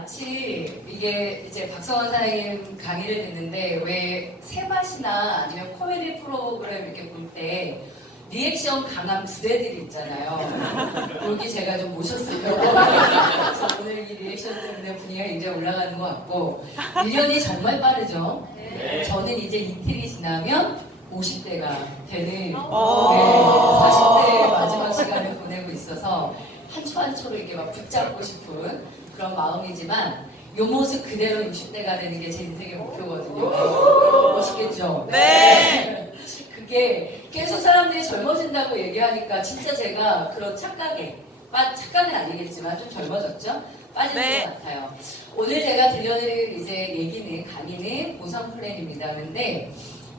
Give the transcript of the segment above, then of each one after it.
마치 이게 이제 박성환 사장님 강의를 듣는데 왜 세맛이나 아니면 코미디 프로그램 이렇게 볼 때 리액션 강한 부대들이 있잖아요. 여기 제가 좀 모셨어요. 그래서 오늘 이 리액션 때문에 분위기가 굉장히 올라가는 것 같고 1년이 정말 빠르죠. 네. 저는 이제 이틀이 지나면 50대가 되는 40대의 마지막 시간을 보내고 있어서 한 초 한 초를 이렇게 막 붙잡고 싶은 그런 마음이지만 요 모습 그대로 60대가 되는 게 제 인생의 목표거든요. 멋있겠죠? 네. 그게 계속 사람들이 젊어진다고 얘기하니까 진짜 제가 그런 착각은 아니겠지만 좀 젊어졌죠? 빠지는 네. 것 같아요. 오늘 제가 들려드릴 이제 강의는 보상 플랜입니다. 근데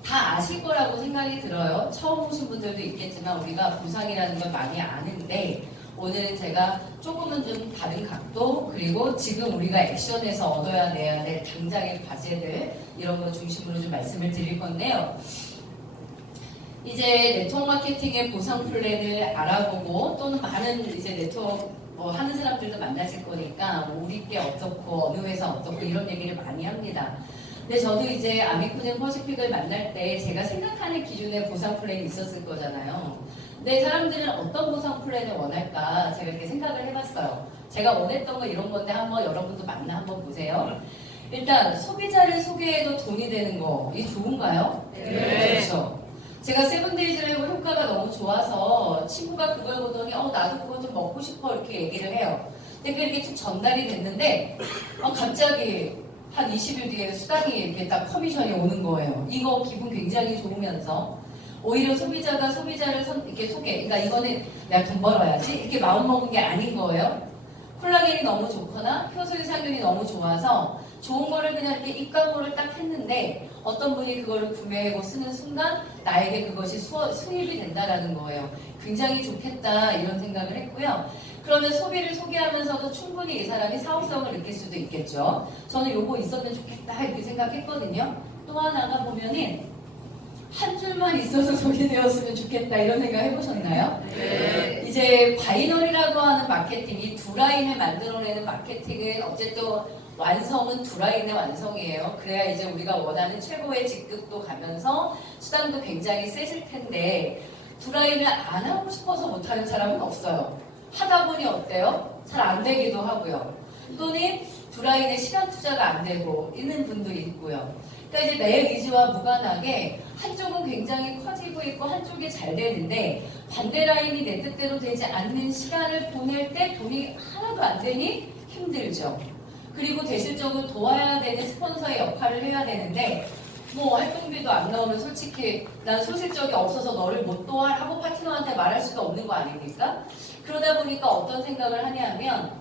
다 아실 거라고 생각이 들어요. 처음 오신 분들도 있겠지만 우리가 보상이라는 걸 많이 아는데 오늘은 제가 조금은 좀 다른 각도 그리고 지금 우리가 액션에서 얻어야 내야 될 당장의 과제들 이런 거 중심으로 좀 말씀을 드릴 건데요. 이제 네트워크 마케팅의 보상 플랜을 알아보고 또는 많은 이제 네트워크 하는 사람들도 만나실 거니까 우리 게 어떻고 어느 회사 어떻고 이런 얘기를 많이 합니다. 근데 저도 이제 아미코젠 퍼시픽을 만날 때 제가 생각하는 기준의 보상 플랜이 있었을 거잖아요. 근데 사람들은 어떤 보상 플랜을 원할까 제가 이렇게 생각을 해봤어요. 제가 원했던 거 이런 건데 한번 여러분도 만나 한번 보세요. 일단 소비자를 소개해도 돈이 되는 거 이게 좋은가요? 네. 그렇죠. 제가 세븐데이즈를 해본 효과가 너무 좋아서 친구가 그걸 보더니 나도 그거 좀 먹고 싶어 이렇게 얘기를 해요. 근데 그게 이렇게 쭉 전달이 됐는데 갑자기 한 20일 뒤에 수당이 이렇게 딱 커미션이 오는 거예요. 이거 기분 굉장히 좋으면서 오히려 소비자가 소비자를 이렇게 그러니까 이거는 내가 돈 벌어야지 이렇게 마음먹은 게 아닌 거예요. 콜라겐이 너무 좋거나 효소의 상균이 너무 좋아서 좋은 거를 그냥 이렇게 입광고를 딱 했는데 어떤 분이 그거를 구매하고 쓰는 순간 나에게 그것이 수입이 된다라는 거예요. 굉장히 좋겠다 이런 생각을 했고요. 그러면 소비를 소개하면서도 충분히 이 사람이 사업성을 느낄 수도 있겠죠. 저는 요거 있었으면 좋겠다 이렇게 생각했거든요. 또 하나가 보면은 한 줄만 있어서 소개되었으면 좋겠다 이런 생각 해보셨나요? 네. 이제 바이너리라고 하는 마케팅이 두 라인을 만들어내는 마케팅은 어쨌든 완성은 두 라인의 완성이에요. 그래야 이제 우리가 원하는 최고의 직급도 가면서 수당도 굉장히 세질 텐데 두 라인을 안 하고 싶어서 못하는 사람은 없어요. 하다 보니 어때요? 잘 안 되기도 하고요. 또는 두 라인의 시간 투자가 안 되고 있는 분도 있고요. 그러니까 이제 내 의지와 무관하게 한쪽은 굉장히 커지고 있고 한쪽이 잘 되는데 반대 라인이 내 뜻대로 되지 않는 시간을 보낼 때 돈이 하나도 안 되니 힘들죠. 그리고 대실적으로 도와야 되는 스폰서의 역할을 해야 되는데 활동비도 안 나오면 솔직히 난 소실적이 없어서 너를 못 도와라고 파트너한테 말할 수도 없는 거 아닙니까? 그러다 보니까 어떤 생각을 하냐면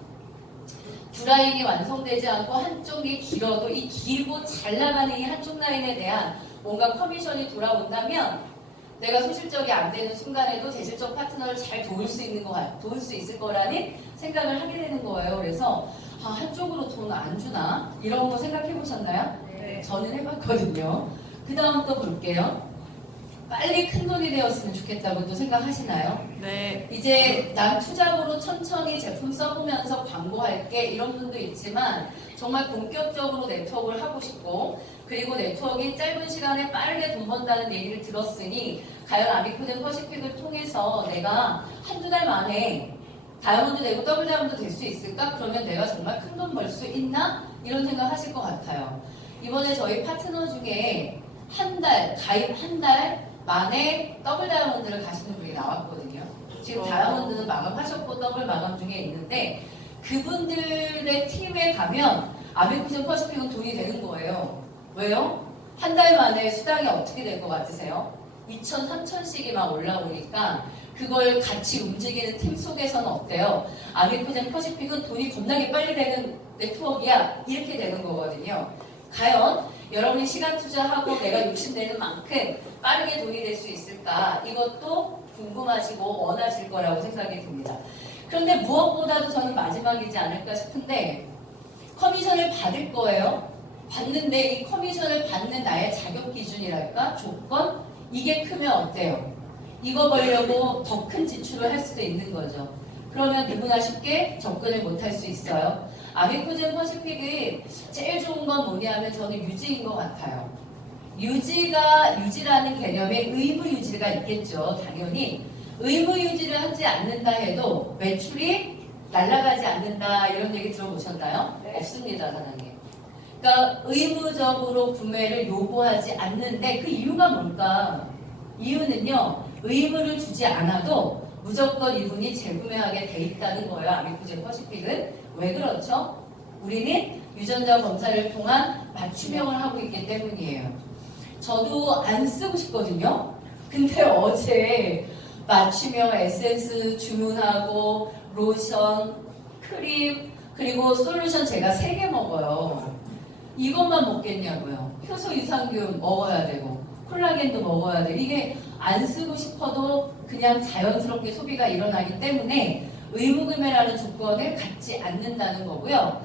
두 라인이 완성되지 않고 한쪽이 길어도 이 길고 잘 나가는 이 한쪽 라인에 대한 뭔가 커미션이 돌아온다면 내가 소실적이 안 되는 순간에도 대실적 파트너를 잘 도울 수 있을 거라는 생각을 하게 되는 거예요. 그래서 한쪽으로 돈 안 주나? 이런 거 생각해 보셨나요? 네. 저는 해봤거든요. 그 다음 또 볼게요. 빨리 큰 돈이 되었으면 좋겠다고 또 생각하시나요? 네. 이제 난 투잡으로 천천히 제품 써보면서 광고할게 이런 분도 있지만 정말 본격적으로 네트워크를 하고 싶고 그리고 네트워크가 짧은 시간에 빠르게 돈 번다는 얘기를 들었으니 과연 아미코젠 퍼시픽을 통해서 내가 한두 달 만에 다이아몬드 되고 더블 다이아몬드 될 수 있을까? 그러면 내가 정말 큰 돈 벌 수 있나? 이런 생각 하실 것 같아요. 이번에 저희 파트너 중에 가입 한 달 만에 더블 다이아몬드를 가시는 분이 나왔거든요. 지금 다이아몬드는 마감하셨고 더블 마감 중에 있는데 그분들의 팀에 가면 아미코젠 퍼시픽은 돈이 되는 거예요. 왜요? 한 달 만에 수당이 어떻게 될 것 같으세요? 2천, 3천씩이 막 올라오니까 그걸 같이 움직이는 팀 속에서는 어때요? 아미코젠 퍼시픽은 돈이 겁나게 빨리 되는 네트워크야 이렇게 되는 거거든요. 과연 여러분이 시간 투자하고 내가 욕심내는 만큼 빠르게 돈이 될 수 있을까? 이것도 궁금하시고 원하실 거라고 생각이 듭니다. 그런데 무엇보다도 저는 마지막이지 않을까 싶은데 커미션을 받을 거예요. 받는데 이 커미션을 받는 나의 자격 기준이랄까? 조건? 이게 크면 어때요? 이거 벌려고 더 큰 지출을 할 수도 있는 거죠. 그러면 누구나 쉽게 접근을 못 할 수 있어요. 아미코젠 퍼시픽이 제일 좋은 건 뭐냐면 저는 유지인 것 같아요. 유지라는 개념에 의무 유지가 있겠죠. 당연히 의무 유지를 하지 않는다 해도 매출이 날아가지 않는다 이런 얘기 들어보셨나요? 네. 없습니다, 사장님. 그러니까 의무적으로 구매를 요구하지 않는데 그 이유가 뭘까? 이유는요, 의무를 주지 않아도 무조건 이분이 재구매하게 돼 있다는 거예요. 아미코젠 퍼시픽은. 왜 그렇죠? 우리는 유전자 검사를 통한 맞춤형을 하고 있기 때문이에요. 저도 안 쓰고 싶거든요. 근데 어제 맞춤형 에센스 주문하고 로션, 크림, 그리고 솔루션 제가 3개 먹어요. 이것만 먹겠냐고요. 효소 유산균 먹어야 되고 콜라겐도 먹어야 돼. 이게 안 쓰고 싶어도 그냥 자연스럽게 소비가 일어나기 때문에 의무구매라는 조건을 갖지 않는다는 거고요.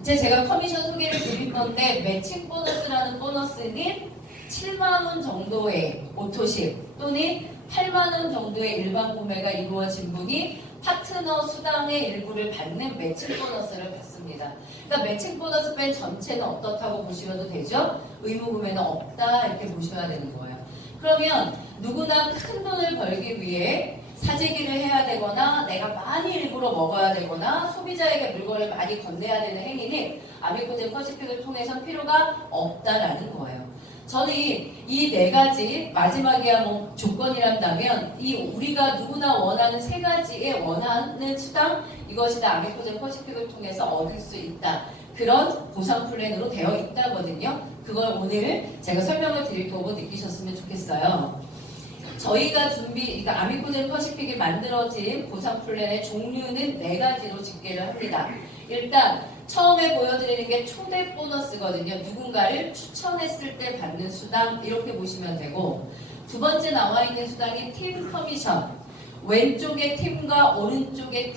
이제 제가 커미션 소개를 드릴 건데 매칭 보너스라는 보너스는 7만원 정도의 오토십 또는 8만원 정도의 일반 구매가 이루어진 분이 파트너 수당의 일부를 받는 매칭 보너스를 받습니다. 그러니까 매칭 보너스 뺀 전체는 어떻다고 보시면 되죠? 의무 구매는 없다 이렇게 보셔야 되는 거예요. 그러면 누구나 큰 돈을 벌기 위해 사재기를 해야 되거나 내가 많이 일부러 먹어야 되거나 소비자에게 물건을 많이 건네야 되는 행위는 아미코젠 퍼시픽을 통해선 필요가 없다라는 거예요. 저는 이 4가지 마지막이야 뭐 조건이란다면 이 우리가 누구나 원하는 3가지의 원하는 수당 이것이 다 아미코젠 퍼시픽을 통해서 얻을 수 있다. 그런 보상 플랜으로 되어 있다거든요. 그걸 오늘 제가 설명을 드릴 거고 느끼셨으면 좋겠어요. 저희가 그러니까 아미코젠 퍼시픽이 만들어진 보상 플랜의 종류는 4가지로 집계를 합니다. 일단 처음에 보여드리는 게 초대 보너스거든요. 누군가를 추천했을 때 받는 수당 이렇게 보시면 되고 두 번째 나와 있는 수당이 팀 커미션. 왼쪽의 팀과 오른쪽의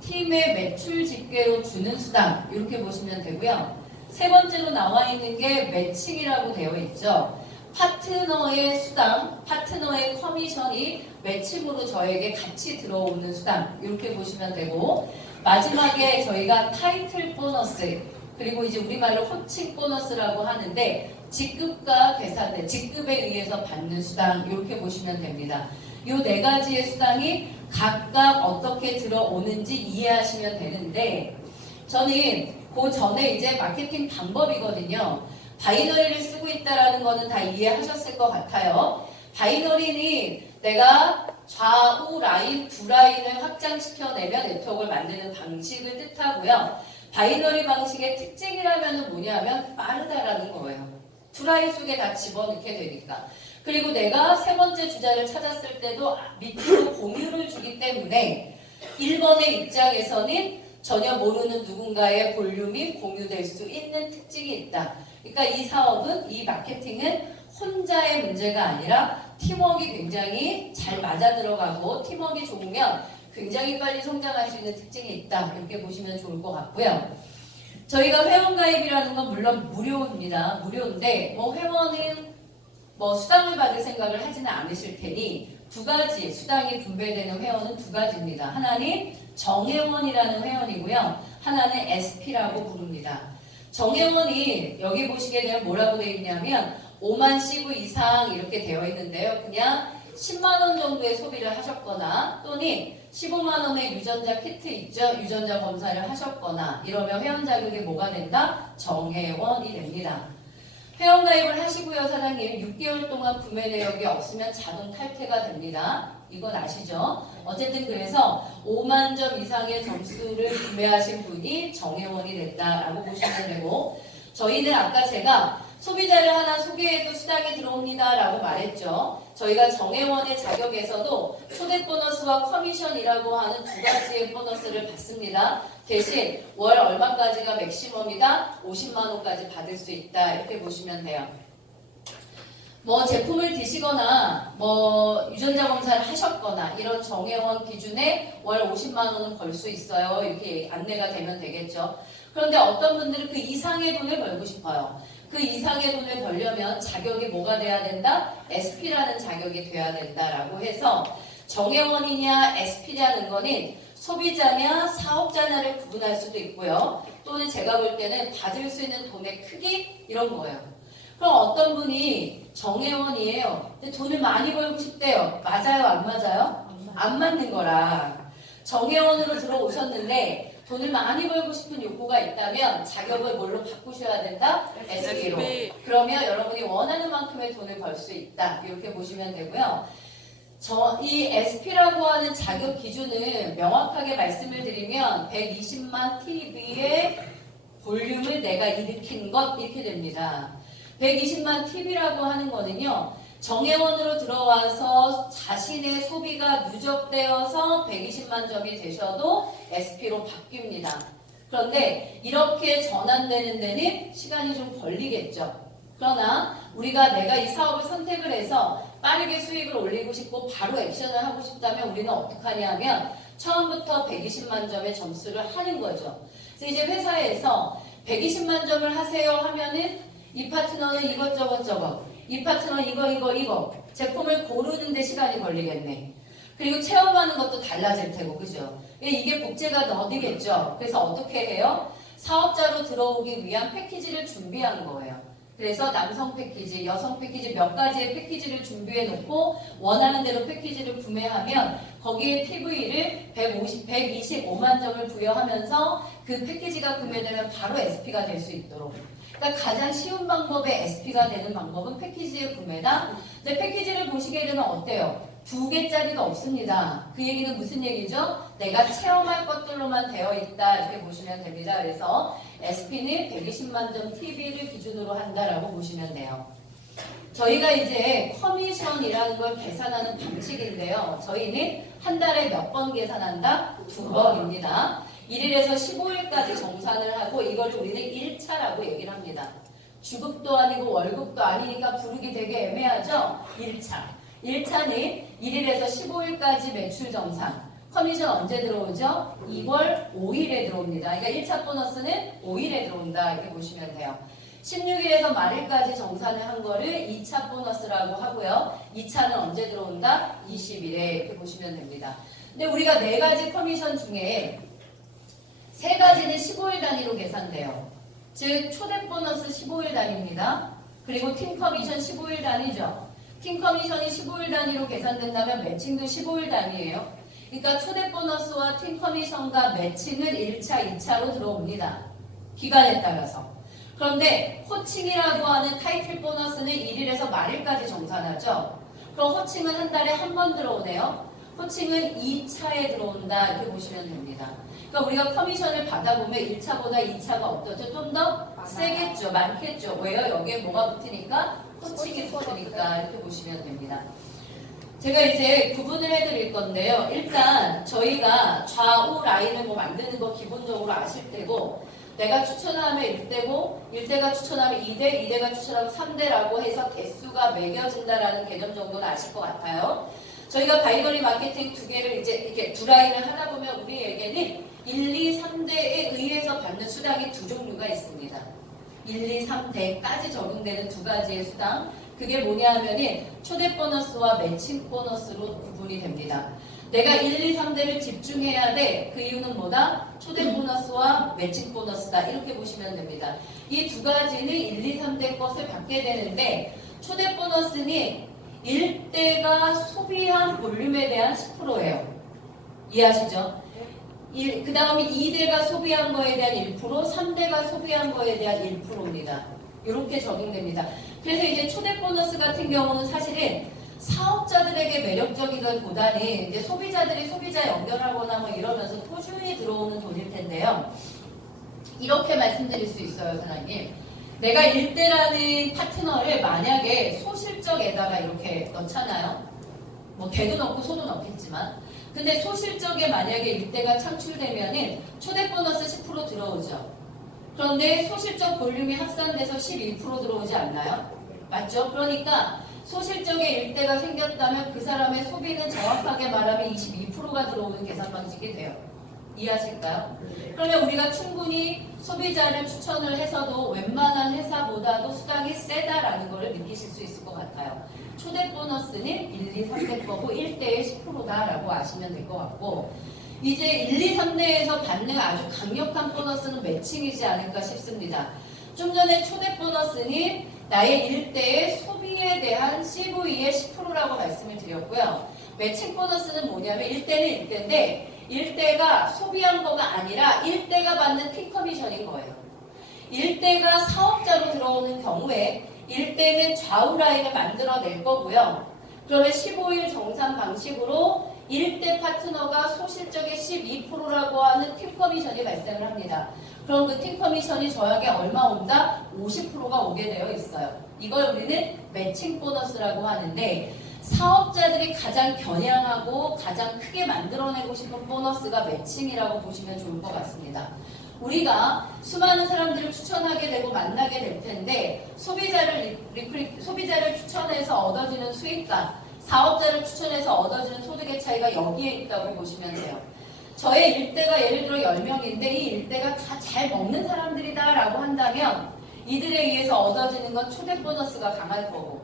팀의 매출 집계로 주는 수당 이렇게 보시면 되고요. 세 번째로 나와 있는 게 매칭이라고 되어 있죠. 파트너의 수당, 파트너의 커미션이 매칭으로 저에게 같이 들어오는 수당 이렇게 보시면 되고 마지막에 저희가 타이틀 보너스 그리고 이제 우리말로 호칭 보너스라고 하는데 직급과 계산된 직급에 의해서 받는 수당 이렇게 보시면 됩니다. 이 4가지의 수당이 각각 어떻게 들어오는지 이해하시면 되는데 저는 그 전에 이제 마케팅 방법이거든요. 바이너리를 쓰고 있다는 거는 다 이해하셨을 것 같아요. 바이너리는 내가 좌우 라인, 두 라인을 확장시켜내면 네트워크를 만드는 방식을 뜻하고요. 바이너리 방식의 특징이라면 뭐냐면 빠르다라는 거예요. 두 라인 속에 다 집어넣게 되니까. 그리고 내가 세 번째 주자를 찾았을 때도 밑으로 공유를 주기 때문에 1번의 입장에서는 전혀 모르는 누군가의 볼륨이 공유될 수 있는 특징이 있다. 그러니까 이 사업은, 이 마케팅은 혼자의 문제가 아니라 팀워크가 굉장히 잘 맞아 들어가고 팀워크가 좋으면 굉장히 빨리 성장할 수 있는 특징이 있다. 이렇게 보시면 좋을 것 같고요. 저희가 회원가입이라는 건 물론 무료입니다. 무료인데 회원은 수당을 받을 생각을 하지는 않으실 테니 2가지 수당이 분배되는 회원은 2가지입니다. 하나는 정회원이라는 회원이고요. 하나는 SP라고 부릅니다. 정회원이 여기 보시게 되면 뭐라고 되어 있냐면 5만 시구 이상 이렇게 되어 있는데요. 그냥 10만원 정도의 소비를 하셨거나 또는 15만원의 유전자 키트 있죠. 유전자 검사를 하셨거나 이러면 회원 자격이 뭐가 된다? 정회원이 됩니다. 회원가입을 하시고요. 사장님 6개월 동안 구매 내역이 없으면 자동 탈퇴가 됩니다. 이건 아시죠? 어쨌든 그래서 5만 점 이상의 점수를 구매하신 분이 정회원이 됐다라고 보시면 되고 저희는 아까 제가 소비자를 하나 소개해도 수당이 들어옵니다 라고 말했죠. 저희가 정회원의 자격에서도 초대 보너스와 커미션이라고 하는 2가지의 보너스를 받습니다. 대신 월 얼마까지가 맥시멈이다? 50만원까지 받을 수 있다. 이렇게 보시면 돼요. 제품을 드시거나 유전자 검사를 하셨거나 이런 정회원 기준에 월 50만원은 벌 수 있어요. 이렇게 안내가 되면 되겠죠. 그런데 어떤 분들은 그 이상의 돈을 벌고 싶어요. 그 이상의 돈을 벌려면 자격이 뭐가 돼야 된다? SP라는 자격이 돼야 된다라고 해서 정회원이냐 SP냐는 거는 소비자냐 사업자냐를 구분할 수도 있고요. 또는 제가 볼 때는 받을 수 있는 돈의 크기 이런 거예요. 그럼 어떤 분이 정회원이에요. 근데 돈을 많이 벌고 싶대요. 맞아요? 안 맞아요? 안 맞는 거라. 정회원으로 들어오셨는데 돈을 많이 벌고 싶은 욕구가 있다면 자격을 뭘로 바꾸셔야 된다? SP로. 그러면 여러분이 원하는 만큼의 돈을 벌 수 있다. 이렇게 보시면 되고요. 이 SP라고 하는 자격 기준은 명확하게 말씀을 드리면 120만 TV의 볼륨을 내가 일으킨 것 이렇게 됩니다. 120만 TV라고 하는 거는요. 정회원으로 들어와서 자신의 소비가 누적되어서 120만 점이 되셔도 SP로 바뀝니다. 그런데 이렇게 전환되는 데는 시간이 좀 걸리겠죠. 그러나 우리가 내가 이 사업을 선택을 해서 빠르게 수익을 올리고 싶고 바로 액션을 하고 싶다면 우리는 어떻게 하냐 하면 처음부터 120만 점의 점수를 하는 거죠. 그래서 이제 회사에서 120만 점을 하세요 하면은 이 파트너는 이것저것 이 파트너 이거 제품을 고르는 데 시간이 걸리겠네. 그리고 체험하는 것도 달라질 테고 그죠? 이게 복제가 더디겠죠. 그래서 어떻게 해요? 사업자로 들어오기 위한 패키지를 준비한 거예요. 그래서 남성 패키지, 여성 패키지 몇 가지의 패키지를 준비해 놓고 원하는 대로 패키지를 구매하면 거기에 PV를 125만 점을 부여하면서 그 패키지가 구매되면 바로 SP가 될 수 있도록. 그러니까 가장 쉬운 방법의 SP가 되는 방법은 패키지의 구매다. 근데 패키지를 보시게 되면 어때요? 2개짜리가 없습니다. 그 얘기는 무슨 얘기죠? 내가 체험할 것들로만 되어 있다 이렇게 보시면 됩니다. 그래서 SP는 120만 점 TV를 기준으로 한다라고 보시면 돼요. 저희가 이제 커미션이라는 걸 계산하는 방식인데요. 저희는 한 달에 몇 번 계산한다? 2번입니다. 1일에서 15일까지 정산을 하고 이걸 우리는 1차라고 얘기를 합니다. 주급도 아니고 월급도 아니니까 부르기 되게 애매하죠? 1차. 1차는 1일에서 15일까지 매출 정산. 커미션 언제 들어오죠? 2월 5일에 들어옵니다. 그러니까 1차 보너스는 5일에 들어온다. 이렇게 보시면 돼요. 16일에서 말일까지 정산을 한 거를 2차 보너스라고 하고요. 2차는 언제 들어온다? 20일에 이렇게 보시면 됩니다. 근데 우리가 4가지 커미션 중에 3가지는 15일 단위로 계산돼요. 즉 초대 보너스 15일 단위입니다. 그리고 팀 커미션 15일 단위죠. 팀 커미션이 15일 단위로 계산된다면 매칭도 15일 단위예요. 그러니까 초대 보너스와 팀 커미션과 매칭은 1차, 2차로 들어옵니다. 기간에 따라서. 그런데 호칭이라고 하는 타이틀 보너스는 1일에서 말일까지 정산하죠. 그럼 호칭은 한 달에 한 번 들어오네요. 호칭은 2차에 들어온다 이렇게 보시면 됩니다. 그러니까 우리가 커미션을 받아보면 1차보다 2차가 어떠죠? 좀 더 세겠죠. 많겠죠. 왜요? 여기에 뭐가 붙으니까? 호칭이 붙으니까 이렇게 보시면 됩니다. 제가 이제 구분을 해드릴 건데요. 일단 저희가 좌우 라인을 뭐 만드는 거 기본적으로 아실 테고 내가 추천하면 1대고 1대가 추천하면 2대, 2대가2대가 추천하면 3대라고 해서 대수가 매겨진다라는 개념 정도는 아실 것 같아요. 저희가 바이너리 마케팅 2개를 이제 이렇게 두 라인을 하다 보면 우리에게는 1, 2, 3대에 의해서 받는 수당이 2종류가 있습니다. 1, 2, 3대까지 적용되는 2가지의 수당. 그게 뭐냐 하면은 초대 보너스와 매칭 보너스로 구분이 됩니다. 내가 1, 2, 3대를 집중해야 돼. 그 이유는 뭐다? 초대 보너스와 매칭 보너스다. 이렇게 보시면 됩니다. 이 2가지는 1, 2, 3대 것을 받게 되는데 초대 보너스는 1대가 소비한 볼륨에 대한 10%예요. 이해하시죠? 그 다음에 2대가 소비한 거에 대한 1%, 3대가 소비한 거에 대한 1%입니다. 이렇게 적용됩니다. 그래서 이제 초대 보너스 같은 경우는 사실은 사업자들에게 매력적이기보다는 이제 소비자들이 소비자 연결하거나 뭐 이러면서 꾸준히 들어오는 돈일 텐데요. 이렇게 말씀드릴 수 있어요, 사장님. 내가 1대라는 파트너를 만약에 소실적에다가 이렇게 넣잖아요. 뭐 대도 넣고 소도 넣겠지만. 근데 소실적에 만약에 1대가 창출되면은 초대 보너스 10% 들어오죠. 그런데 소실적 볼륨이 합산돼서 11% 들어오지 않나요? 맞죠? 그러니까 소실적의 1대가 생겼다면 그 사람의 소비는 정확하게 말하면 22%가 들어오는 계산 방식이 돼요. 이해하실까요? 그러면 우리가 충분히 소비자를 추천을 해서도 웬만한 회사보다도 수당이 세다라는 걸 느끼실 수 있을 것 같아요. 초대 보너스는 1, 2, 3대 거고 1대에 10%다라고 아시면 될 것 같고, 이제 1, 2, 3대에서 받는 아주 강력한 보너스는 매칭이지 않을까 싶습니다. 좀 전에 초대 보너스는 나의 1대의 소비에 대한 CV의 10%라고 말씀을 드렸고요. 매칭 보너스는 뭐냐면 1대는 1대인데 1대가 소비한 거가 아니라 1대가 받는 픽 커미션인 거예요. 1대가 사업자로 들어오는 경우에 1대는 좌우 라인을 만들어낼 거고요. 그러면 15일 정산 방식으로 1대 파트너가 소실적의 12%라고 하는 팁 커미션이 발생을 합니다. 그럼 그 팁 커미션이 저에게 얼마 온다? 50%가 오게 되어 있어요. 이걸 우리는 매칭 보너스라고 하는데, 사업자들이 가장 겨냥하고 가장 크게 만들어내고 싶은 보너스가 매칭이라고 보시면 좋을 것 같습니다. 우리가 수많은 사람들을 추천하게 되고 만나게 될 텐데, 소비자를 추천해서 얻어지는 수익감, 사업자를 추천해서 얻어지는 소득의 차이가 여기에 있다고 보시면 돼요. 저의 일대가 예를 들어 10명인데 이 일대가 다 잘 먹는 사람들이다 라고 한다면 이들에 의해서 얻어지는 건 초대 보너스가 강할 거고,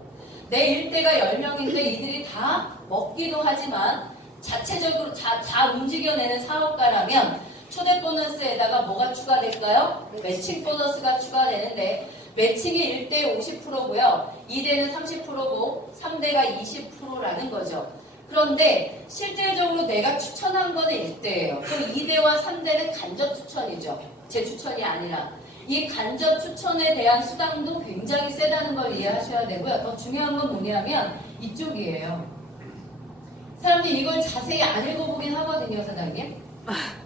내 일대가 10명인데 이들이 다 먹기도 하지만 자체적으로 다 움직여내는 사업가라면 초대 보너스에다가 뭐가 추가될까요? 매칭 보너스가 추가되는데, 매칭이 1대 50%고요. 2대는 30%고 3대가 20%라는 거죠. 그런데 실질적으로 내가 추천한 거는 1대예요. 그럼 2대와 3대는 간접 추천이죠. 제 추천이 아니라. 이 간접 추천에 대한 수당도 굉장히 세다는 걸 이해하셔야 되고요. 더 중요한 건 뭐냐면 이쪽이에요. 사람들이 이걸 자세히 안 읽어보긴 하거든요, 사장님.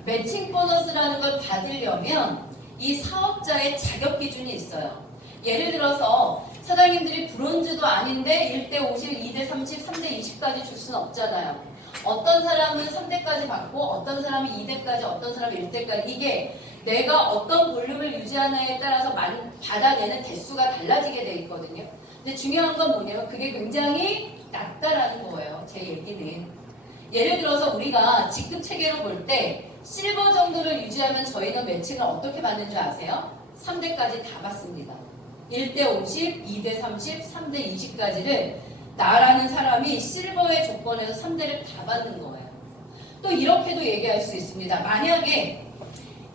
매칭 보너스라는 걸 받으려면 이 사업자의 자격 기준이 있어요. 예를 들어서 사장님들이 브론즈도 아닌데 1대 50, 2대 30, 3대 20까지 줄 수는 없잖아요. 어떤 사람은 3대까지 받고 어떤 사람은 2대까지, 어떤 사람은 1대까지. 이게 내가 어떤 볼륨을 유지하느냐에 따라서 받아내는 대수가 달라지게 돼 있거든요. 근데 중요한 건 뭐냐면 그게 굉장히 낮다라는 거예요. 제 얘기는. 예를 들어서 우리가 직급 체계로 볼 때 실버 정도를 유지하면 저희는 매칭을 어떻게 받는 줄 아세요? 3대까지 다 받습니다. 1대 50, 2대 30, 3대 20까지를 나라는 사람이 실버의 조건에서 3대를 다 받는 거예요. 또 이렇게도 얘기할 수 있습니다. 만약에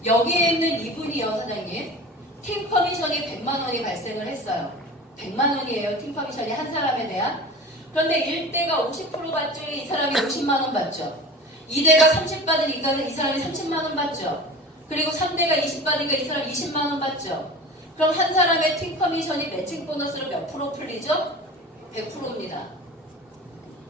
여기에 있는 이분이요, 사장님. 팀 커미션이 100만 원이 발생을 했어요. 100만 원이에요, 팀 커미션이 한 사람에 대한. 그런데 1대가 50% 받죠. 이 사람이 50만 원 받죠. 2대가 30 받으니까 이 사람이 30만 원 받죠. 그리고 3대가 20 받으니까 이 사람이 20만 원 받죠. 그럼 한 사람의 팀 커미션이 매칭 보너스로 몇 프로 풀리죠? 100%입니다.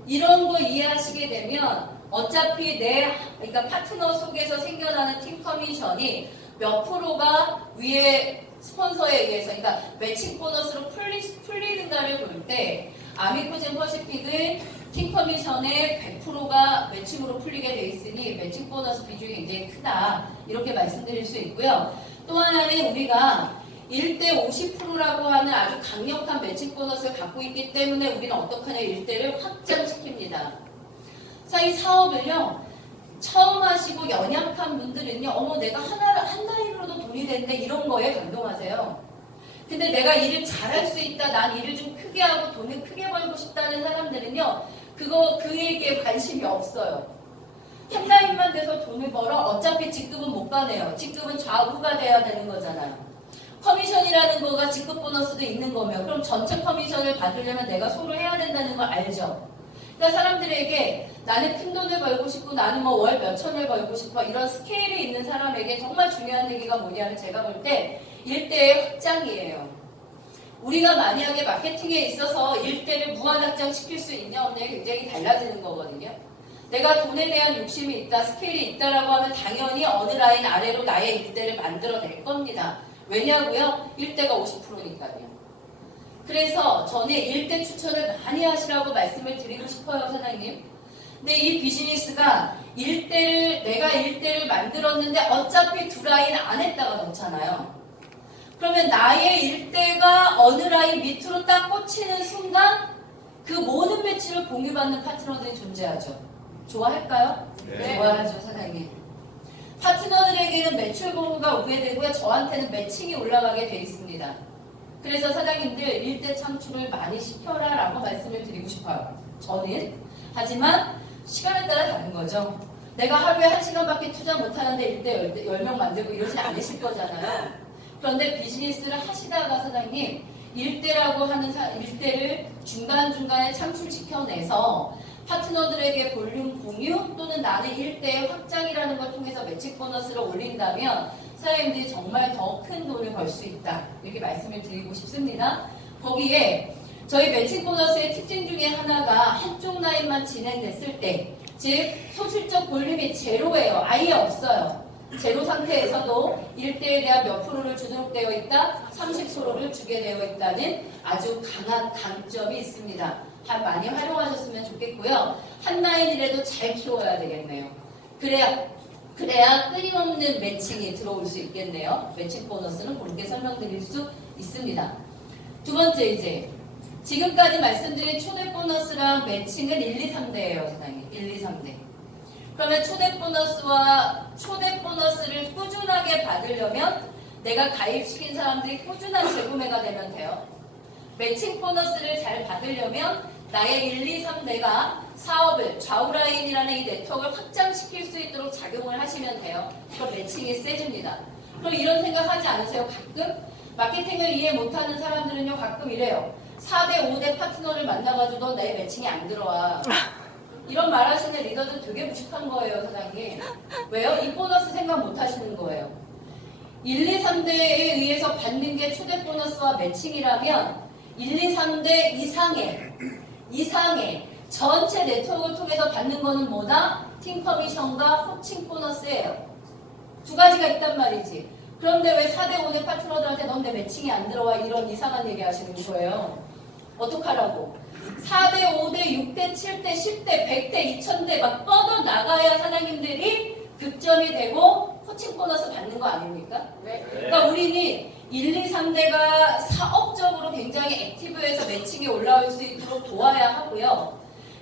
이런 거 이해하시게 되면 어차피 그러니까 파트너 속에서 생겨나는 팀 커미션이 몇 프로가 위에 스폰서에 의해서, 그러니까 매칭 보너스로 풀리는가를 볼 때 아미코젠 퍼시픽은 팀 커미션의 100%가 매칭으로 풀리게 돼 있으니 매칭 보너스 비중이 굉장히 크다. 이렇게 말씀드릴 수 있고요. 또 하나는 우리가 1대 50%라고 하는 아주 강력한 매칭 보너스를 갖고 있기 때문에 우리는 어떻게 하냐, 1대를 확장시킵니다. 자, 이 사업을요, 처음 하시고 연약한 분들은요, 어머, 내가 한 달으로도 돈이 된대, 이런 거에 감동하세요. 근데 내가 일을 잘할 수 있다, 난 일을 좀 크게 하고 돈을 크게 벌고 싶다는 사람들은요, 그 얘기에 관심이 없어요. 팀장님만 돼서 돈을 벌어? 어차피 직급은 못 가네요. 직급은 좌우가 돼야 되는 거잖아요. 커미션이라는 거가 직급 보너스도 있는 거며, 그럼 전체 커미션을 받으려면 내가 소를 해야 된다는 걸 알죠. 그러니까 사람들에게 나는 큰 돈을 벌고 싶고 나는 뭐 월 몇천을 벌고 싶어, 이런 스케일이 있는 사람에게 정말 중요한 얘기가 뭐냐면 제가 볼 때 1대의 확장이에요. 우리가 만약에 마케팅에 있어서 1대를 무한 확장시킬 수 있냐 없냐에 굉장히 달라지는 거거든요. 내가 돈에 대한 욕심이 있다, 스케일이 있다라고 하면 당연히 어느 라인 아래로 나의 1대를 만들어낼 겁니다. 왜냐고요? 1대가 50%니까요. 그래서 저는 1대 추천을 많이 하시라고 말씀을 드리고 싶어요, 사장님. 근데 이 비즈니스가 내가 1대를 만들었는데 어차피 두 라인 안에다가 넣잖아요. 그러면 나의 1대가 어느 라인 밑으로 딱 꽂히는 순간 그 모든 매출을 공유받는 파트너들이 존재하죠. 좋아할까요? 네. 좋아하죠, 사장님. 매출가 오게 되고요. 저한테는 매칭이 올라가게 돼 있습니다. 그래서 사장님들 일대 창출을 많이 시켜라 라고 말씀을 드리고 싶어요. 저는. 하지만 시간에 따라 다른 거죠. 내가 하루에 1시간밖에 투자 못하는데 일대 10명 만들고 이러진 않으실 거잖아요. 그런데 비즈니스를 하시다가 사장님 일대라고 하는 일대를 중간중간에 창출시켜내서 파트너들에게 볼륨 공유 또는 나는 일대의 확장이라는 걸 통해서 매칭 보너스를 올린다면 사장님들이 정말 더 큰 돈을 벌 수 있다. 이렇게 말씀을 드리고 싶습니다. 거기에 저희 매칭 보너스의 특징 중에 하나가 한쪽 라인만 진행됐을 때, 즉 소실적 볼륨이 제로예요. 아예 없어요. 제로 상태에서도 1대에 대한 몇 프로를 주도록 되어 있다, 30%를 주게 되어 있다는 아주 강한 강점이 있습니다. 많이 활용하셨으면 좋겠고요. 한 라인이라도 잘 키워야 되겠네요. 그래야 끊임없는 매칭이 들어올 수 있겠네요. 매칭 보너스는 그렇게 설명드릴 수 있습니다. 두 번째 이제 지금까지 말씀드린 초대 보너스랑 매칭은 1, 2, 3대예요. 사장님. 1, 2, 3대. 그러면 초대 보너스를 꾸준하게 받으려면 내가 가입시킨 사람들이 꾸준한 재구매가 되면 돼요. 매칭 보너스를 잘 받으려면 나의 1, 2, 3대가 사업을 좌우라인이라는 이 네트워크를 확장시킬 수 있도록 작용을 하시면 돼요. 그럼 매칭이 세집니다. 그럼 이런 생각 하지 않으세요? 가끔? 마케팅을 이해 못하는 사람들은요 가끔 이래요. 4대 5대 파트너를 만나가지고 내 매칭이 안 들어와. 이런 말 하시는 리더들 되게 무식한 거예요, 사장님. 왜요? 이 보너스 생각 못 하시는 거예요. 1, 2, 3대에 의해서 받는 게 초대 보너스와 매칭이라면 1, 2, 3대 이상의 전체 네트워크를 통해서 받는 거는 뭐다? 팀 커미션과 호칭 보너스예요. 두 가지가 있단 말이지. 그런데 왜 4대 5대 파트너들한테 넌 내 매칭이 안 들어와 이런 이상한 얘기 하시는 거예요. 어떡하라고? 4대 5대 6대 7대 10대 100대 2000대 막 뻗어 나가야 사장님들이 득점이 되고 코칭 보너스 받는 거 아닙니까? 그러니까 우리는 1, 2, 3대가 사업적으로 굉장히 액티브해서 매칭이 올라올 수 있도록 도와야 하고요.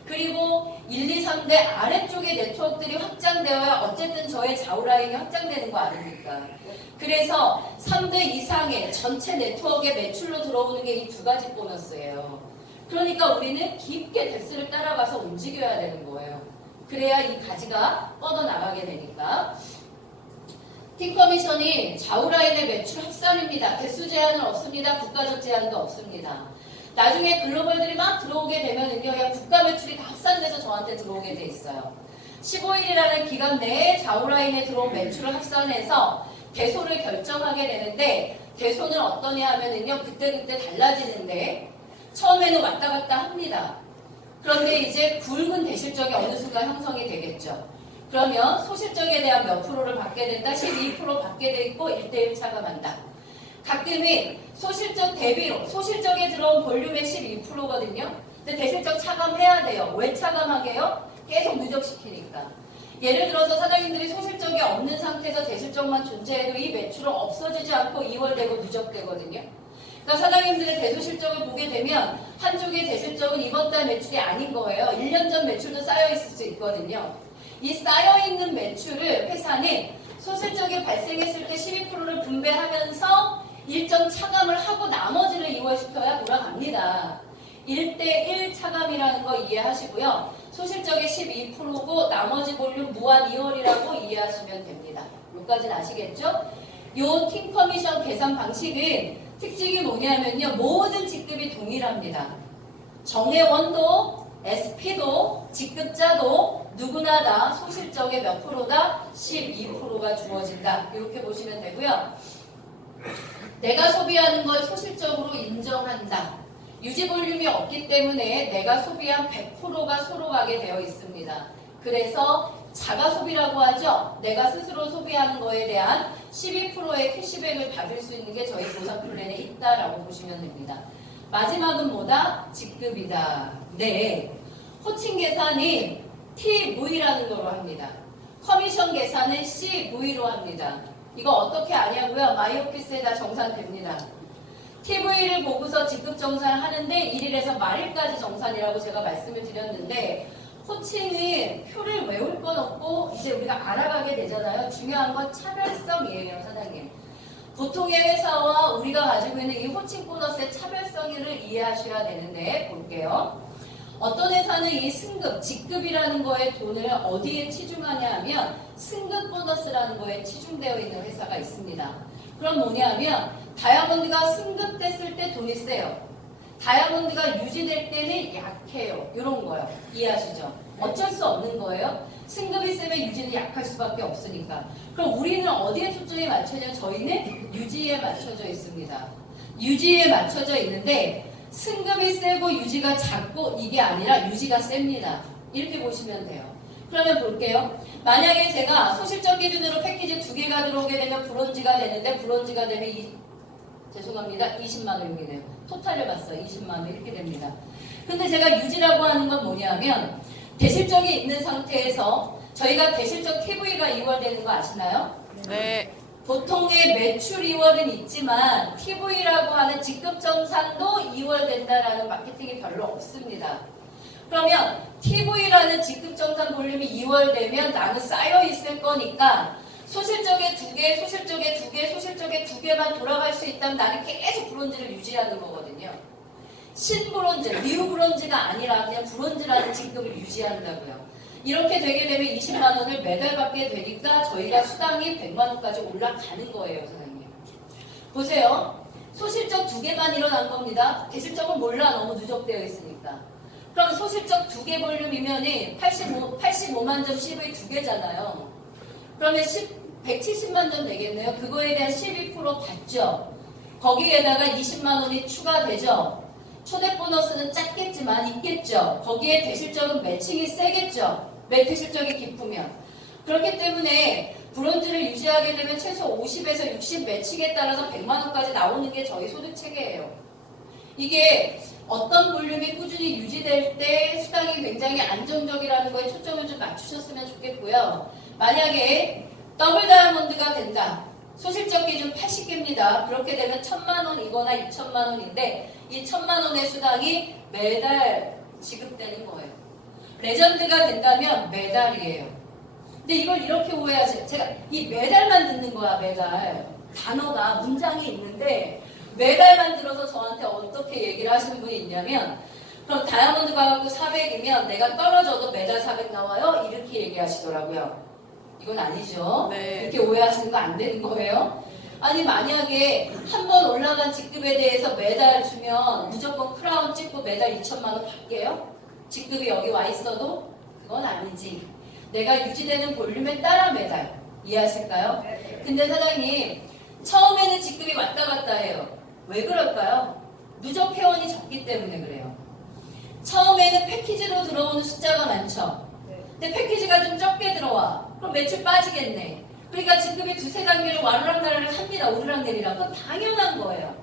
그리고 1, 2, 3대 아래쪽의 네트워크들이 확장되어야 어쨌든 저의 좌우라인이 확장되는 거 아닙니까? 그래서 3대 이상의 전체 네트워크의 매출로 들어오는 게 이 두 가지 보너스예요. 그러니까 우리는 깊게 덱스를 따라가서 움직여야 되는 거예요. 그래야 이 가지가 뻗어나가게 되니까. 팀 커미션이 좌우라인의 매출 합산입니다. 개수 제한은 없습니다. 국가적 제한도 없습니다. 나중에 글로벌들이 막 들어오게 되면은요, 국가 매출이 다 합산돼서 저한테 들어오게 돼 있어요. 15일이라는 기간 내에 좌우라인에 들어온 매출을 합산해서 대소를 결정하게 되는데, 대소는 어떠냐 하면은요, 그때그때 달라지는데, 처음에는 왔다 갔다 합니다. 그런데 이제 굵은 대실적이 어느 순간 형성이 되겠죠. 그러면 소실적에 대한 몇 프로를 받게 된다, 12% 받게 돼 있고 1대1 차감한다. 가끔은 소실적 대비로, 소실적에 들어온 볼륨의 12%거든요. 근데 대실적 차감해야 돼요. 왜 차감하게요? 계속 누적시키니까. 예를 들어서 사장님들이 소실적이 없는 상태에서 대실적만 존재해도 이 매출은 없어지지 않고 2월 되고 누적되거든요. 그러니까 사장님들의 대소실적을 보게 되면 한쪽의 대실적은 이번 달 매출이 아닌 거예요. 1년 전 매출도 쌓여있을 수 있거든요. 이 쌓여있는 매출을 회사는 소실적이 발생했을 때 12%를 분배하면서 일정 차감을 하고 나머지를 이월시켜야 돌아갑니다. 1대1 차감이라는 거 이해하시고요. 소실적의 12%고 나머지 볼륨 무한 2월이라고 이해하시면 됩니다. 여기까지는 아시겠죠? 요 팀 커미션 계산 방식은 특징이 뭐냐면요. 모든 직급이 동일합니다. 정회원도, SP도, 직급자도 누구나 다 소실적의 몇 프로다? 12%가 주어진다. 이렇게 보시면 되고요. 내가 소비하는 걸 소실적으로 인정한다. 유지 볼륨이 없기 때문에 내가 소비한 100%가 소로 가게 되어 있습니다. 그래서 자가 소비라고 하죠. 내가 스스로 소비하는 거에 대한 12%의 캐시백을 받을 수 있는 게 저희 보상 플랜에 있다라고 보시면 됩니다. 마지막은 뭐다? 직급이다. 네. 호칭 계산이 TV라는 거로 합니다. 커미션 계산은 CV로 합니다. 이거 어떻게 아냐고요? 마이오피스에 다 정산됩니다. TV를 보고서 직급 정산하는데 1일에서 말일까지 정산이라고 제가 말씀을 드렸는데 호칭이 표를 외울 건 없고 이제 우리가 알아가게 되잖아요. 중요한 건 차별성이에요, 사장님. 보통의 회사와 우리가 가지고 있는 이 호칭 보너스의 차별성을 이해하셔야 되는데 볼게요. 어떤 회사는 이 승급, 직급이라는 거에 돈을 어디에 치중하냐 하면 승급 보너스라는 거에 치중되어 있는 회사가 있습니다. 그럼 뭐냐면 다이아몬드가 승급됐을 때 돈이 세요. 다이아몬드가 유지될 때는 약해요. 이런 거요. 이해하시죠? 어쩔 수 없는 거예요. 승급이 세면 유지는 약할 수밖에 없으니까. 그럼 우리는 어디에 초점이 맞춰냐? 저희는 유지에 맞춰져 있습니다. 유지에 맞춰져 있는데 승급이 세고 유지가 작고 이게 아니라 유지가 셉니다. 이렇게 보시면 돼요. 그러면 볼게요. 만약에 제가 소실적 기준으로 패키지 2개가 들어오게 되면 브론즈가 되는데 브론즈가 되면 죄송합니다. 20만 원이네요. 토탈을 봤어요. 20만 원 이렇게 됩니다. 근데 제가 유지라고 하는 건 뭐냐면 대실적이 있는 상태에서 저희가 대실적 TV가 2월 되는 거 아시나요? 네. 보통의 매출 2월은 있지만 TV라고 하는 직급 정산도 2월 된다라는 마케팅이 별로 없습니다. 그러면 TV라는 직급 정산 볼륨이 2월 되면 나는 쌓여 있을 거니까 소실적에 2개, 소실적에 2개, 소실적에 2개만 돌아갈 수 있다면 나는 계속 브론즈를 유지하는 거거든요. 신브론즈, 뉴 브론즈가 아니라 그냥 브론즈라는 직급을 유지한다고요. 이렇게 되게 되면 20만 원을 매달 받게 되니까 저희가 수당이 100만 원까지 올라가는 거예요, 사장님. 보세요. 소실적 2개만 일어난 겁니다. 대실적은 몰라, 너무 누적되어 있으니까. 그럼 소실적 2개 볼륨이면 85만 점 CV 2개잖아요. 그러면 170만 점 되겠네요. 그거에 대한 12% 받죠. 거기에다가 20만 원이 추가되죠. 초대 보너스는 작겠지만 있겠죠. 거기에 대실적은 매칭이 세겠죠. 대실적이 깊으면. 그렇기 때문에 브론즈를 유지하게 되면 최소 50에서 60 매칭에 따라서 100만 원까지 나오는 게 저희 소득 체계예요. 이게 어떤 볼륨이 꾸준히 유지될 때 수당이 굉장히 안정적이라는 거에 초점을 좀 맞추셨으면 좋겠고요. 만약에 더블 다이아몬드가 된다. 소실적 기준 80개입니다. 그렇게 되면 1000만 원이거나 2천만 원인데 이 1000만 원의 수당이 매달 지급되는 거예요. 레전드가 된다면 매달이에요. 근데 이걸 이렇게 오해하세요. 제가 이 매달만 듣는 거야, 매달. 단어가 문장이 있는데 매달만 들어서 저한테 어떻게 얘기를 하시는 분이 있냐면 그럼 다이아몬드 가갖고 400이면 내가 떨어져도 매달 400 나와요? 이렇게 얘기하시더라고요. 이건 아니죠. 네. 이렇게 오해하시는 거 안 되는 거예요. 아니 만약에 한 번 올라간 직급에 대해서 매달 주면 무조건 크라운 찍고 매달 2천만 원 받게요? 직급이 여기 와 있어도? 그건 아니지. 내가 유지되는 볼륨에 따라 매달. 이해하실까요? 근데 사장님 처음에는 직급이 왔다 갔다 해요. 왜 그럴까요? 누적 회원이 적기 때문에 그래요. 처음에는 패키지로 들어오는 숫자가 많죠. 근데 패키지가 좀 적게 들어와. 그럼 매출 빠지겠네. 그러니까 직급이 2-3단계로 와르락나르락 합니다. 오르락내리락. 그건 당연한 거예요.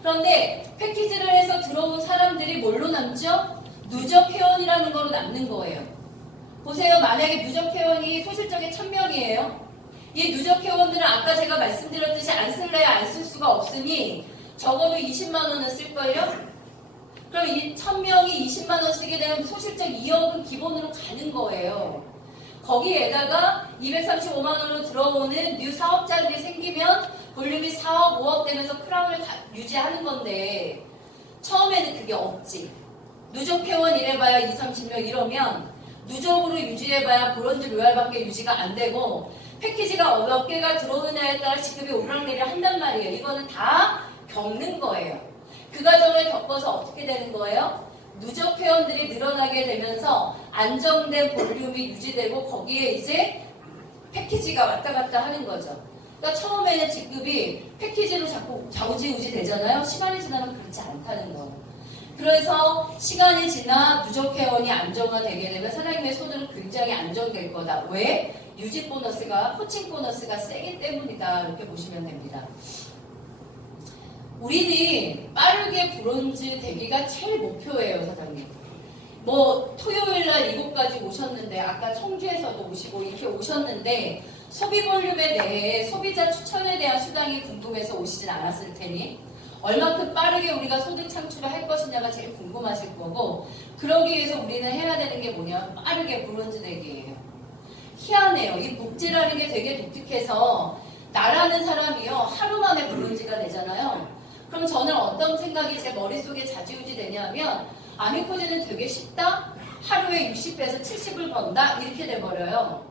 그런데 패키지를 해서 들어온 사람들이 뭘로 남죠? 누적 회원이라는 거로 남는 거예요. 보세요. 만약에 누적 회원이 소실적에 1000명이에요. 이 누적 회원들은 아까 제가 말씀드렸듯이 안 쓸래야 안 쓸 수가 없으니 적어도 20만 원은 쓸걸요? 그럼 이 1000명이 20만 원 쓰게 되면 소실적 2억은 기본으로 가는 거예요. 거기에다가 235만 원으로 들어오는 뉴 사업자들이 생기면 볼륨이 4억, 5억 되면서 크라운을 유지하는 건데 처음에는 그게 없지. 누적 회원 이래봐야 20-30명 이러면 누적으로 유지해봐야 브론즈 로얄밖에 유지가 안 되고 패키지가 몇 개가 들어오느냐에 따라 지급이 오르락내리락 한단 말이에요. 이거는 다 겪는 거예요. 그 과정을 겪어서 어떻게 되는 거예요? 누적 회원들이 늘어나게 되면서 안정된 볼륨이 유지되고 거기에 이제 패키지가 왔다 갔다 하는 거죠. 그러니까 처음에는 직급이 패키지로 자꾸 좌우지우지 되잖아요. 시간이 지나면 그렇지 않다는 거예요. 그래서 시간이 지나 누적 회원이 안정화되게 되면 사장님의 손으로 굉장히 안정될 거다. 왜? 유지 보너스가, 호칭 보너스가 세기 때문이다. 이렇게 보시면 됩니다. 우리는 빠르게 브론즈 되기가 제일 목표예요, 사장님. 뭐 토요일날 이곳까지 오셨는데 아까 청주에서도 오시고 이렇게 오셨는데 소비 볼륨에 대해 소비자 추천에 대한 수당이 궁금해서 오시진 않았을 테니 얼마큼 빠르게 우리가 소득 창출을 할 것이냐가 제일 궁금하실 거고, 그러기 위해서 우리는 해야 되는 게 뭐냐면 빠르게 브론즈 되기예요. 희한해요. 이 복지라는 게 되게 독특해서 나라는 사람이요 하루 만에 브론즈가 되잖아요. 그럼 저는 어떤 생각이 제 머릿속에 좌지우지 되냐면 아미코제는 되게 쉽다? 하루에 60배에서 70을 번다? 이렇게 돼버려요.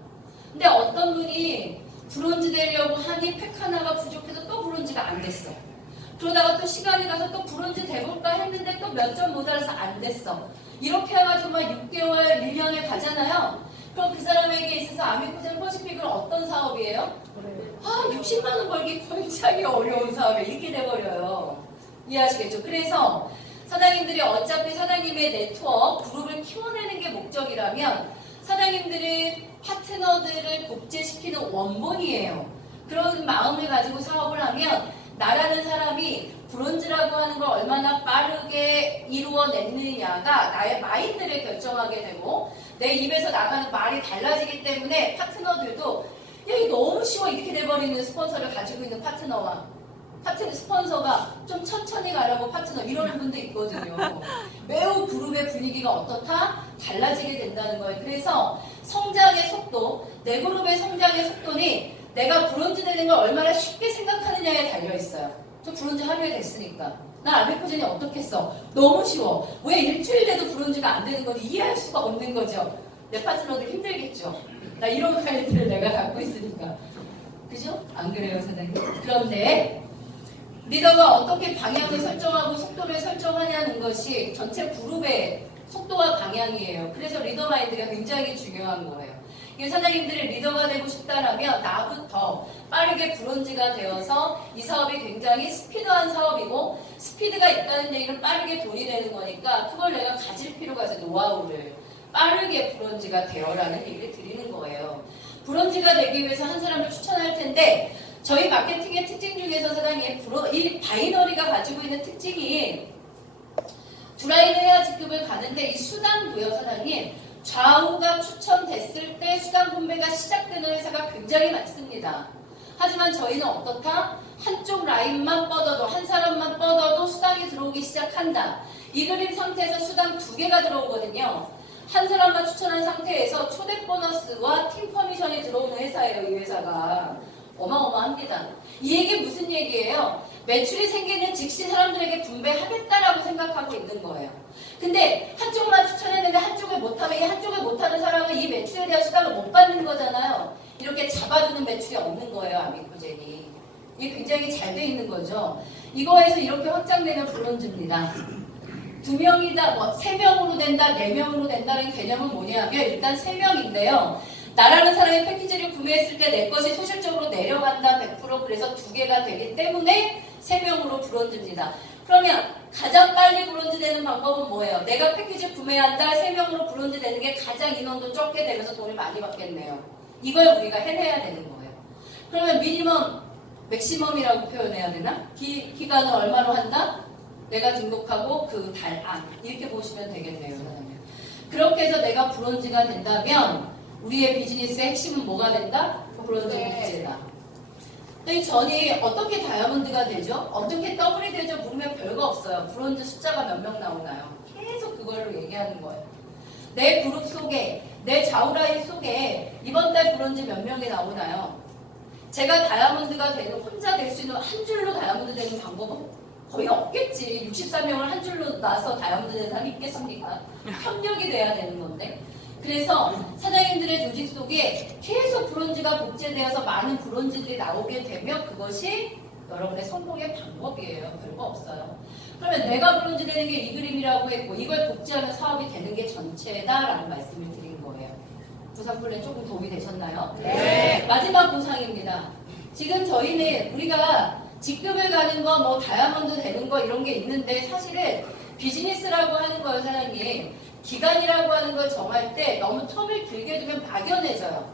근데 어떤 분이 브론즈 되려고 하니 팩 하나가 부족해서 또 브론즈가 안 됐어. 그러다가 또 시간이 가서 또 브론즈 돼볼까 했는데 또 몇 점 모자라서 안 됐어. 이렇게 해가지고 막 6개월, 1년을 가잖아요. 그럼 그 사람에게 있어서 아미코젠 퍼시픽은 어떤 사업이에요? 60만 원 벌기 굉장히 어려운 사업이 이렇게 돼버려요. 이해하시겠죠? 그래서 사장님들이 어차피 사장님의 네트워크, 그룹을 키워내는 게 목적이라면 사장님들이 파트너들을 복제시키는 원본이에요. 그런 마음을 가지고 사업을 하면 나라는 사람이 브론즈라고 하는 걸 얼마나 빠르게 이루어내느냐가 나의 마인드를 결정하게 되고 내 입에서 나가는 말이 달라지기 때문에 파트너들도 야 이거 너무 쉬워 이렇게 돼버리는 스폰서를 가지고 있는 파트너와 스폰서가 좀 천천히 가라고 파트너 이러는 분도 있거든요. 매우 그룹의 분위기가 어떻다? 달라지게 된다는 거예요. 그래서 성장의 속도, 내 그룹의 성장의 속도는 내가 브론즈 되는 걸 얼마나 쉽게 생각하느냐에 달려있어요. 저 브론즈 하루에 됐으니까. 난 아미코젠이 어떻겠어? 너무 쉬워. 왜 일주일 돼도 브론즈가 안 되는 건지 이해할 수가 없는 거죠. 내 파트너들 힘들겠죠. 나 이런 파일들을 내가 갖고 있으니까. 그죠? 안 그래요, 사장님? 그런데 리더가 어떻게 방향을 설정하고 속도를 설정하냐는 것이 전체 그룹의 속도와 방향이에요. 그래서 리더 마인드가 굉장히 중요한 거예요. 사장님들이 리더가 되고 싶다라면 나부터 빠르게 브론즈가 되어서 이 사업이 굉장히 스피드한 사업이고 스피드가 있다는 얘기는 빠르게 돈이 되는 거니까 그걸 내가 가질 필요가 있어요. 노하우를. 빠르게 브론즈가 되어라는 얘기를 드리는 거예요. 브론즈가 되기 위해서 한 사람을 추천할 텐데 저희 마케팅의 특징 중에서 사장님 이 바이너리가 가지고 있는 특징이 드라이브 해야 직급을 가는데 이 수단도요 사장님 좌우가 추천됐을 때 수단 분배가 시작되는 회사가 굉장히 많습니다. 하지만 저희는 어떻다? 한쪽 라인만 뻗어도 한 사람만 뻗어도 수당이 들어오기 시작한다. 이 그림 상태에서 수당 2개가 들어오거든요. 한 사람만 추천한 상태에서 초대 보너스와 팀 커미션이 들어오는 회사예요. 이 회사가. 어마어마합니다. 이 얘기 무슨 얘기예요? 매출이 생기는 즉시 사람들에게 분배하겠다라고 생각하고 있는 거예요. 근데 한쪽만 추천했는데 한쪽을 못하면 이 한쪽을 못하는 사람은 이 매출에 대한 수당을 못 받는 거잖아요. 이렇게 잡아주는 매출이 없는 거예요. 아미코젠이. 이게 굉장히 잘 돼 있는 거죠. 이거에서 이렇게 확장되는 브론즈입니다. 2명이다, 3명으로 된다, 4명으로 된다는 개념은 뭐냐면 일단 3명인데요. 나라는 사람이 패키지를 구매했을 때 내 것이 소실적으로 내려간다 100% 그래서 2개가 되기 때문에 3명으로 브론즈입니다. 그러면 가장 빨리 브론즈 되는 방법은 뭐예요? 내가 패키지 구매한다 3명으로 브론즈 되는 게 가장 인원도 적게 되면서 돈을 많이 받겠네요. 이걸 우리가 해내야 되는 거예요. 그러면 미니멈, 맥시멈이라고 표현해야 되나? 기간을 얼마로 한다? 내가 등록하고 그 달 안. 이렇게 보시면 되겠네요. 그렇게 해서 내가 브론즈가 된다면 우리의 비즈니스의 핵심은 뭐가 된다? 브론즈 복제다. 이 전이 어떻게 다이아몬드가 되죠? 어떻게 더블이 되죠? 물으면 별거 없어요. 브론즈 숫자가 몇 명 나오나요? 계속 그걸로 얘기하는 거예요. 내 그룹 속에, 내 좌우라인 속에 이번 달 브론즈 몇 명이 나오나요? 제가 다이아몬드가 되는, 혼자 될 수 있는 한 줄로 다이아몬드 되는 방법은 거의 없겠지. 64명을 한 줄로 놔서 다이아몬드 되는 사람이 있겠습니까? 협력이 돼야 되는 건데. 그래서 사장님들의 조직 속에 계속 브론즈가 복제되어서 많은 브론즈들이 나오게 되면 그것이 여러분의 성공의 방법이에요. 별거 없어요. 그러면 내가 브론즈 되는 게 이 그림이라고 했고 이걸 복제하면 사업이 되는 게 전체다라는 말씀을 드린 거예요. 보상 플랜 조금 도움이 되셨나요? 네. 마지막 보상입니다. 지금 저희는 우리가 직급을 가는 거, 뭐 다이아몬드 되는 거 이런 게 있는데 사실은 비즈니스라고 하는 거예요, 사장님. 기간이라고 하는 걸 정할 때 너무 텀을 길게 두면 막연해져요.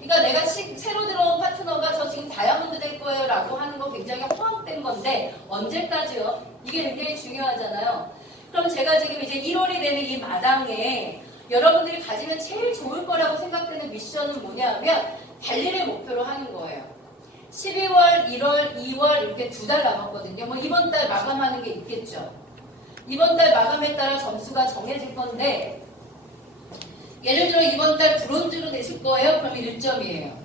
그러니까 내가 새로 들어온 파트너가 저 지금 다이아몬드 될 거예요 라고 하는 거 굉장히 허황된 건데 언제까지요? 이게 굉장히 중요하잖아요. 그럼 제가 지금 이제 1월이 되는 이 마당에 여러분들이 가지면 제일 좋을 거라고 생각되는 미션은 뭐냐면 달리를 목표로 하는 거예요. 12월, 1월, 2월 이렇게 2달 남았거든요. 뭐 이번 달 마감하는 게 있겠죠. 이번 달 마감에 따라 점수가 정해질 건데 예를 들어 이번 달 브론즈로 되실 거예요? 그럼 1점이에요.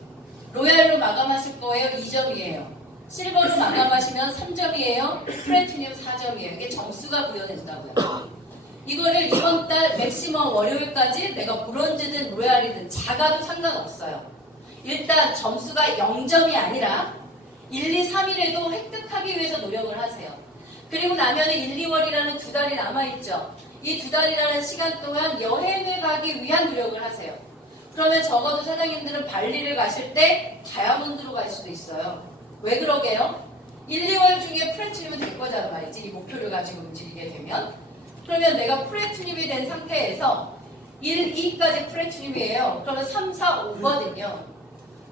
로얄로 마감하실 거예요? 2점이에요. 실버로 마감하시면 3점이에요. 플래티늄 4점이에요. 이게 점수가 부여된다고요. 이거를 이번 달 맥시멈 월요일까지 내가 브론즈든 로얄이든 작아도 상관없어요. 일단 점수가 0점이 아니라 1, 2, 3일에도 획득하기 위해서 노력을 하세요. 그리고 나면 1, 2월이라는 2달이 남아있죠. 이 2달이라는 시간 동안 여행을 가기 위한 노력을 하세요. 그러면 적어도 사장님들은 발리를 가실 때 다이아몬드로 갈 수도 있어요. 왜 그러게요? 1, 2월 중에 플래티늄이 될 거잖아 말이지. 이 목표를 가지고 움직이게 되면. 그러면 내가 플래티늄이 된 상태에서 1, 2까지 플래티늄이에요. 그러면 3, 4, 5거든요.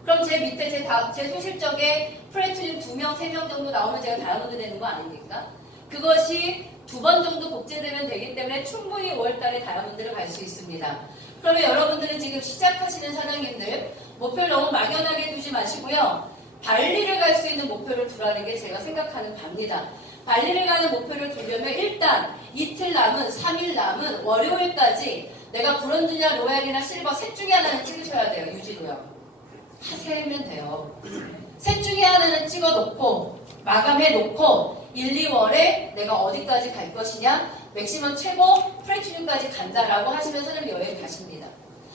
그럼 제 밑에 제 소실적에 플래티늄 2명, 3명 정도 나오면 제가 다이아몬드 되는 거 아닙니까? 그것이 2번 정도 복제되면 되기 때문에 충분히 5월달에 다이아몬드를 갈 수 있습니다. 그러면 여러분들은 지금 시작하시는 사장님들 목표를 너무 막연하게 두지 마시고요. 발리를 갈 수 있는 목표를 두라는 게 제가 생각하는 바입니다. 발리를 가는 목표를 두려면 일단 이틀 남은 3일 남은 월요일까지 내가 브론즈냐 로얄이나 실버 셋 중에 하나는 찍으셔야 돼요. 유지도요. 하세면 돼요. 셋 중에 하나는 찍어놓고 마감해놓고 1, 2월에 내가 어디까지 갈 것이냐 맥시멈 최고 플래티늄까지 간다라고 하시면 사람이 여행 가십니다.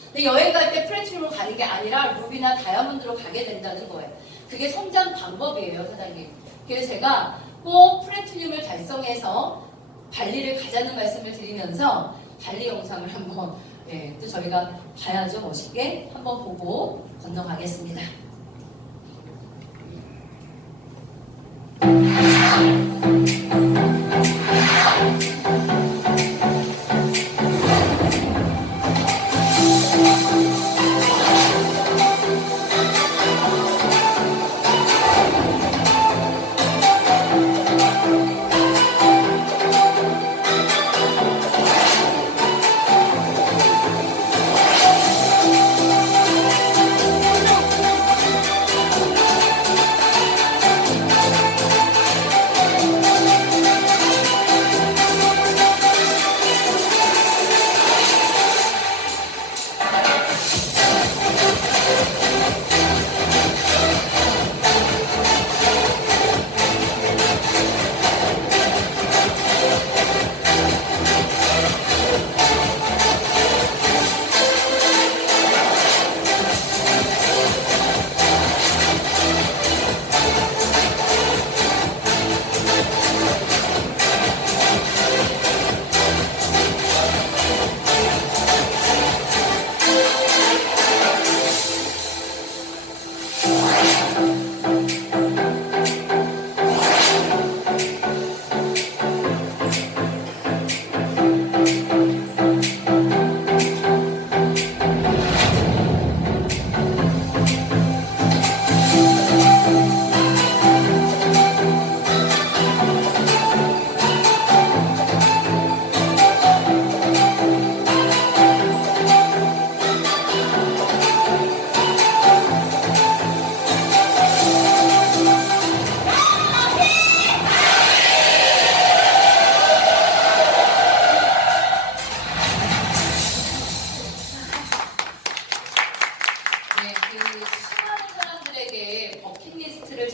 근데 여행 갈 때 플래티늄으로 가는 게 아니라 루비나 다이아몬드로 가게 된다는 거예요. 그게 성장 방법이에요, 사장님. 그래서 제가 꼭 플래티늄을 달성해서 발리를 가자는 말씀을 드리면서 발리 영상을 한번 또 저희가 봐야죠. 멋있게 한번 보고 건너가겠습니다.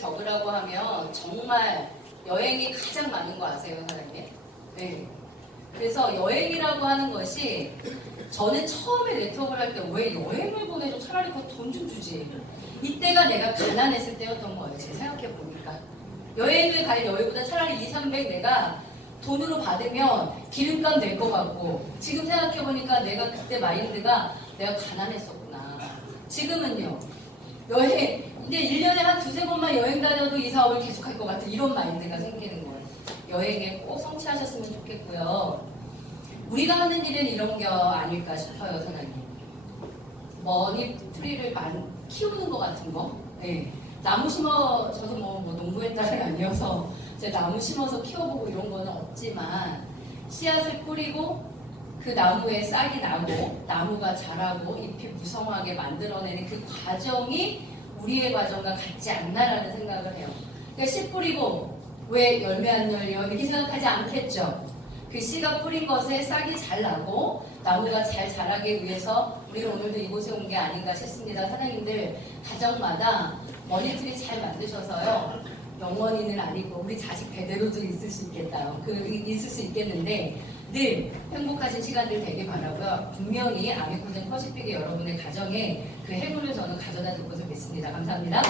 적으라고 하면 정말 여행이 가장 많은 거 아세요, 사장님? 네. 그래서 여행이라고 하는 것이 저는 처음에 네트워크를 할 때 왜 여행을 보내줘? 차라리 그 돈 좀 주지. 이때가 내가 가난했을 때였던 거예요. 제가 생각해 보니까. 여행을 갈 여유보다 차라리 2, 300 내가 돈으로 받으면 기름값 낼 것 같고 지금 생각해 보니까 내가 그때 마인드가 내가 가난했었구나. 지금은요. 여행 근데 1년에 한 2, 3번만 여행 다녀도 이 사업을 계속할 것 같은 이런 마인드가 생기는 거예요. 여행에 꼭 성취하셨으면 좋겠고요. 우리가 하는 일은 이런 게 아닐까 싶어요, 사장님. 머니 트리를 키우는 것 같은 거. 네. 나무 저도 뭐 농부의 딸이 아니어서 제가 나무 심어서 키워보고 이런 거는 없지만 씨앗을 뿌리고 그 나무에 싹이 나고 나무가 자라고 잎이 무성하게 만들어내는 그 과정이 우리의 과정과 같지 않나라는 생각을 해요. 그러니까 씨 뿌리고 왜 열매 안 열려? 이렇게 생각하지 않겠죠. 그 씨가 뿌린 것에 싹이 잘 나고 나무가 잘 자라기 위해서 우리는 오늘도 이곳에 온 게 아닌가 싶습니다. 사장님들 가정마다 머니트리 잘 만드셔서요. 영원히는 아니고 우리 자식 배대로도 있을 수 있겠다. 있을 수 있겠는데 늘 행복하신 시간들 되길 바라고요. 분명히 아미코젠 퍼시픽의 여러분의 가정에 그 행운을 저는 가져다 줄 것을 믿습니다. 감사합니다.